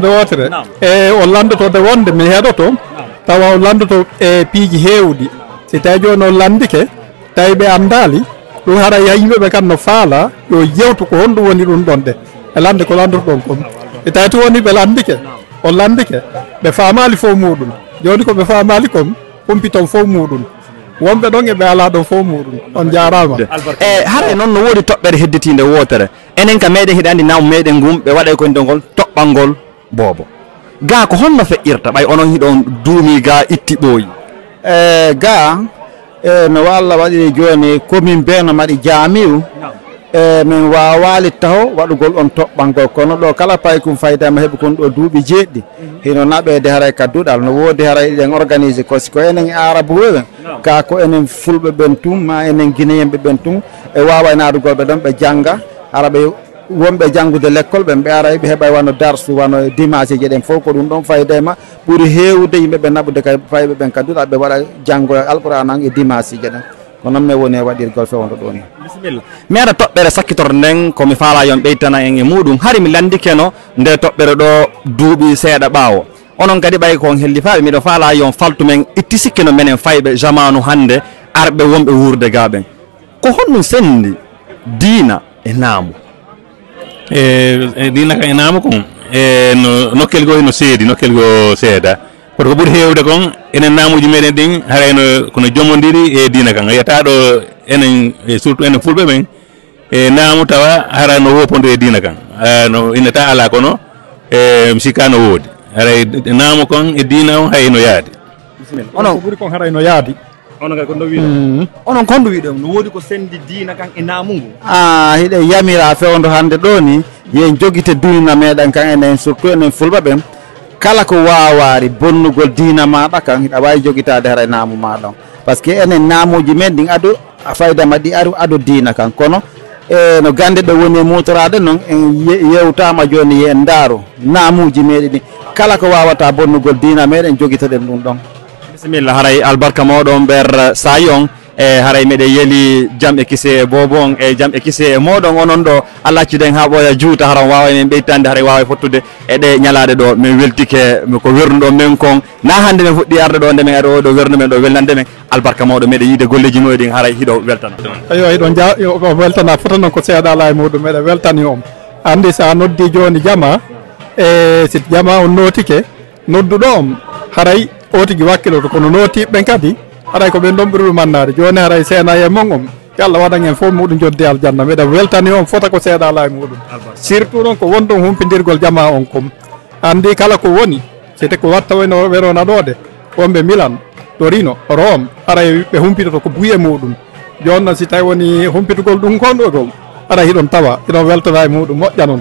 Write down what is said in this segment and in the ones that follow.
wotere o landotode wonde mi heɗoto tawa o landoto e piiji heewɗi si tawi joni o landike tawi ɓe andali ɗum hara yimɓeɓe kam no faala yo yewtu ko honɗum woni ɗum ɗon de e lande ko landoto ɗon kom e tawi to woni ɓe landike o landike ɓe famali fof muɗum joni koɓe famali kom humpiton fof muɗum wonɓe ɗon eɓe ala ɗon fof muɗum on jarama e haray noon no woodi toɓɓere hedditinde wotere enen ka meɗen hiɗa andi naw meɗen gum ɓe waɗa koye ndongol toɓɓalngol boobo ga ko honno feƴƴirta ɓay onon hiɗon duumi ga itti ɓooyi ga no Allah waɗiri joni commune be no maɗi jaamiw min wawali taw waɗugol on toɓɓalngol kono ɗo kala pay kum faydama heeɓi kon ɗo duuɓi jeeɗɗi hino naɓede haray kadduɗal no woodi haray ɗen organisé ko siko enen e arabe wewen ka ko enen fulɓe ɓen tum ma enen guinéyemɓe ɓen tum e wawa naɗugol ɓe ɗon ɓe jangga araɓe wonɓe janngude l'école ɓe ara ɓe heɓa wano darsu wano dimanche ji ɗen fof ko ɗum ɗon faydema ɓuuri hewde yimɓeɓe naɓude kay fayɓe ɓen kadduɗa ɓe waɗa janggo alqouran an e dimanche ji ɗen ko noon mi woni e waɗirgol fewndo ɗo ni bisimilla mi aɗa toɓɓere sakkitorde nden komi faala yon ɓeytana en e muɗum hari mi landikeno nde toɓɓere ɗo duuɓi seeɗa ɓaawo onon kadi ɓay kon hellifaɓe miɗo faala yon faltu men itti sikkino menen fayɓe jamanu hannde arɓe wonɓe wurde ga ɓen ko honɗum sendi diina e naamu dina kan enama kon no nokkel go no seedi nokkel go seeda koto ko ɓuuri hewde kon enen namuji meɗen ɗin harayno kono jomodiri e dina kan yetta ɗo enen surtout enen fulɓe ɓen e naamu tawa hara no wopondo e dina kan no innata ala kono mi sikka no woodi haray naamu kon e dina on hay no yaadi onon ɓuuri kon haray no yaadi onon kay ko no wiɗo onon kon ɗo wiɗo no woodi ko sendi diina kan e naamu ngu hiɗe yamira fewndo hannde ɗo ni yen joguite diina meɗen kan enen surtout enen fulɓe ɓen kala ko wawari bonnugol diina maɗa kan hiɗa wawi joguitade haray naamu maɗon par ce que enen naamuji men ɗin adu faydama ɗi adu diina kan kono no gande ɗo woni e mutorade noon en yewtama joni yen daaru naamuji meɗen ɗin kala ko wawata bonnugol diina meɗen joguitoɗen ɗum ɗon bisimilla haray albarka moɗon ɓer sayon e haray meɗe yeeli jam e kise e bobo on e jam e kise e moɗon onon ɗo Allah acciden ha ɓooya juuta haran wawa men ɓeytande haray wawa fottude e ɗe ñalade ɗo min weltike ko wernuɗo men kon na hande men fuɗɗi arde ɗo nde men ari oɗo wernu men ɗo welnande men albarka mawɗo meɗe yiide golleji muɗin haray hiɗo weltana ayo hiɗo weltana fota noon ko seeɗa ala e muɗum meɗe weltani on andi sa noddi joni jama e si jama on notike nodduɗo on haray o tigui wakkiloto kono notiɓɓen kadi haray ko ɓen ɗon ɓuri ɗum annade joni haray seena e mon on yallah waɗan en fof muɗum joddi aljanna meɗen weltani on fota ko seeɗa ala e muɗum surtout noon ko wonɗon humpidirgol jama on kom andi kala ko woni c'était ko watta wayno werona ɗo de wonɓe Milan Torino Rome haray ɓe humpitoto ko buuye muɗum joni noon si tawi woni humpitugol ɗum gonɗo ɗon haray hiɗon tawa hiɗon weltana e muɗum moƴƴa noon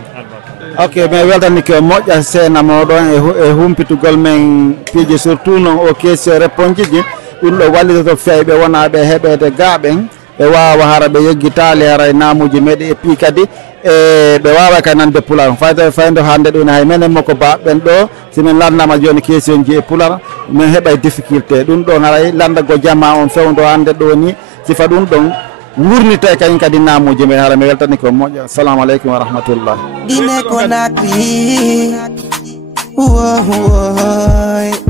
ok mi weltani ko moƴƴa seena moɗon e humpitugol men piiji surtout noon o question réponse ji ɗum ɗo wallitoto feyɓe wonaɓe heɓede gaɓen ɓe wawa hara ɓe yeggitali haray namuji meɗe e pi kadi e ɓe wawa kay nande pular faydo hande ɗum hay menen moko baɓɓen ɗo simin landama joni question ji e pular min heɓay difficulté ɗum ɗon haray landago jama on fewdo hande ɗo ni sifa ɗum ɗon wurnita kañum kadi namuji men hara mi weltani ko moƴƴa assalamu aleykum wa rahmatullah Guinée Conakry,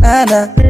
nana